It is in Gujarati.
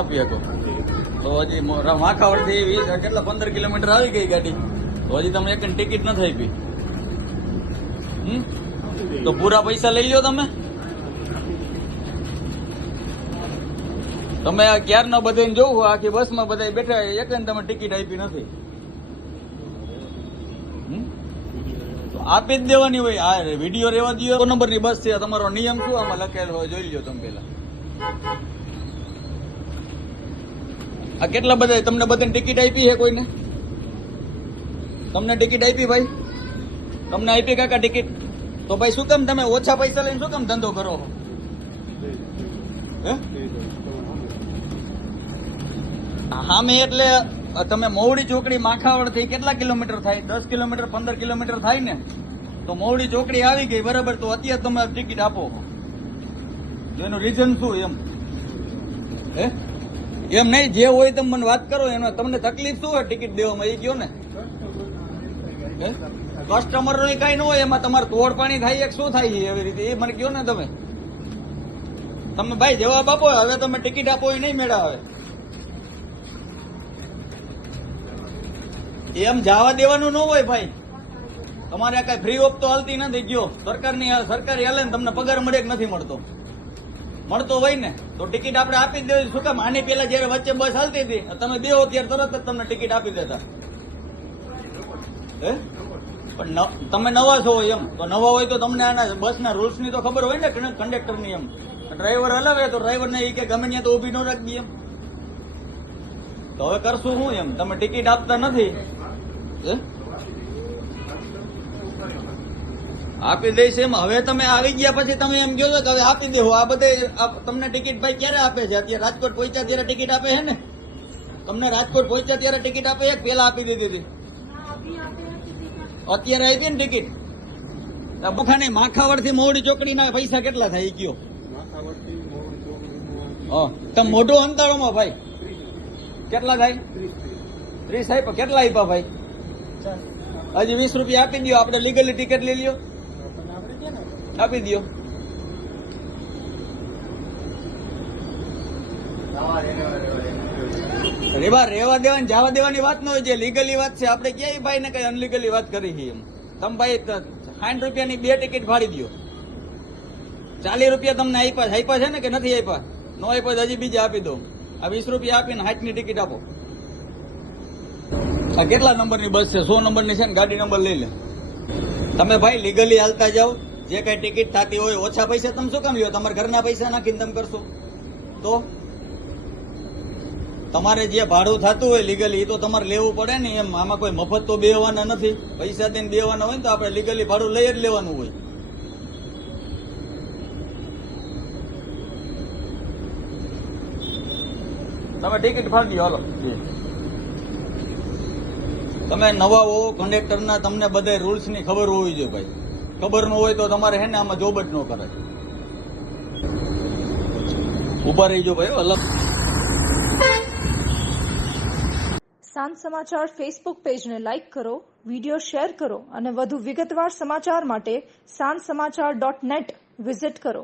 આપી શકો તો હજી માખાવડથી 20 કેટલા 15 કિલોમીટર આવી ગઈ ગાડી તો હજી તમે એક ટિકિટ નથી આપી. તો પૂરા પૈસા લઈ લો તમે. તમે આ ક્યારના બધાને જોવું આખી બસમાં બધા બેઠા એક તમે ટિકિટ આપી નથી તો આપી જ દેવાની હોય. આ વિડીયો રેવા દો. નંબરની બસ છે તમારો નિયમ શું આમાં લખેલો હોય જોઈ લો તમે પેલા. આ કેટલા બધા તમને બધાને ટિકિટ આપી છે કોઈને? તમને ટિકિટ આપી ભાઈ? તમને આપી કાકા ટિકિટ? તો ભાઈ શું કામ તમે ઓછા પૈસા લઈને શું કામ ધંધો કરો? હા મેં એટલે તમે મોવડી ચોકડી માખાવડ થી કેટલા કિલોમીટર થાય? 10 કિલોમીટર 15 કિલોમીટર થાય ને. તો મોવડી ચોકડી આવી ગઈ બરાબર, તો અત્યારે તમે ટિકિટ આપો. એનું રીઝન શું એમ? એમ નહીં, જે હોય તમે મને વાત કરો. એનો તમને તકલીફ શું હોય ટિકિટ દેવામાં એ કયો ને. કસ્ટમર નો કઈ ન હોય, એમાં તમારે તોડ પાણી થાય એક શું થાય એવી રીતે એ મને કયો ને તમે. તમે ભાઈ જવાબ આપો. હવે તમે ટિકિટ આપો એ નહીં મેળા આવે. એમ જવા દેવાનું ન હોય ભાઈ. તમારે આ કઈ ફ્રી ઓફ તો હાલતી નથી. ગયો સરકારી હાલે ને તમને પગાર મળે કે નથી મળતો? મળતો હોય ને તો ટિકિટ આપણે આપી જ દેવી. શું કામ? આની પેલા જયારે વચ્ચે બસ હાલતી હતી તમે દેવો ત્યારે તરત જ તમને ટિકિટ આપી દેતા. પણ તમે નવા છો એમ તો નવા હોય તો તમને આના બસના રૂલ્સ ની તો ખબર હોય ને, કંડક્ટર ની. એમ ડ્રાઈવર હલાવે તો ડ્રાઈવર ને કે ગમે ત્યાં તો ઉભી ન રાખી એમ. તો હવે કરશું શું એમ? તમે ટિકિટ આપતા નથી. આપી દઈશ એમ. હવે તમે આવી ગયા પછી તમે એમ કહો છો કે હવે આપી દેવો. આ બધે તમને ટિકિટ ભાઈ ક્યારે આપે છે? અત્યારે રાજકોટ પહોંચ્યા ત્યારે ટિકિટ આપે છે ને? તમને રાજકોટ પહોંચ્યા ત્યારે ટિકિટ આપે એક પેલા આપી દીધી હતી. અત્યારે આપી ને ટિકિટ. બખાની માખાવડ થી મોવડી ચોકડી ના પૈસા કેટલા થાય કયો? તમે મોઢો અંતાળો માં ભાઈ કેટલા થાય? 30 આપ્યા. કેટલા આપ્યા ભાઈ? હજી 20 રૂપિયા આપી દો. આપણે લીગલી ટિકિટ લઈ લ્યો, આપી દો. રેવા દેવાની જવા દેવાની વાત ન હોય. જે લીગલી વાત છે આપણે ક્યાંય ભાઈ ને કઈ અનલીગલી વાત કરી છે એમ. તમે ભાઈ 60 રૂપિયાની 2 ટિકિટ ફાડી દો. 40 રૂપિયા તમને આપ્યા છે ને કે નથી આપ્યા? નો આપ્યા હજી બીજા આપી દો. આ 20 રૂપિયા આપીને 60 ની ટિકિટ આપો. આ કેટલા નંબરની બસ છે? 100 નંબરની છે ને. ગાડી નંબર લઈ લે. તમે ભાઈ લીગલી હાલતા જાઓ. જે કઈ ટિકિટ થતી હોય ઓછા પૈસા તમે શું કામ લ્યો? તમારા ઘરના પૈસા નાખીને તમે કરશો તો તમારે જે ભાડું થતું હોય લીગલી એ તો તમારે લેવું પડે ને એમ. આમાં કોઈ મફત તો બેવાના નથી. પૈસા દઈને બેવાના હોય ને તો આપણે લીગલી ભાડું લઈ જ લેવાનું હોય. તમે ટિકિટ ફાડી દો. હાલો, તમે નવા હો કંડક્ટરના, તમને બધા રૂલ્સ ની ખબર હોવી જોઈએ ભાઈ. ખબર ન હોય તો તમારે હે ને આમાં જોબ જ ન કરાય. ઉભા રહીજો ભાઈ. અલગ સાંજ સમાચાર ફેસબુક પેજને લાઇક કરો, વિડીયો શેર કરો અને વધુ વિગતવાર સમાચાર માટે sanssamachar.net વિઝિટ કરો.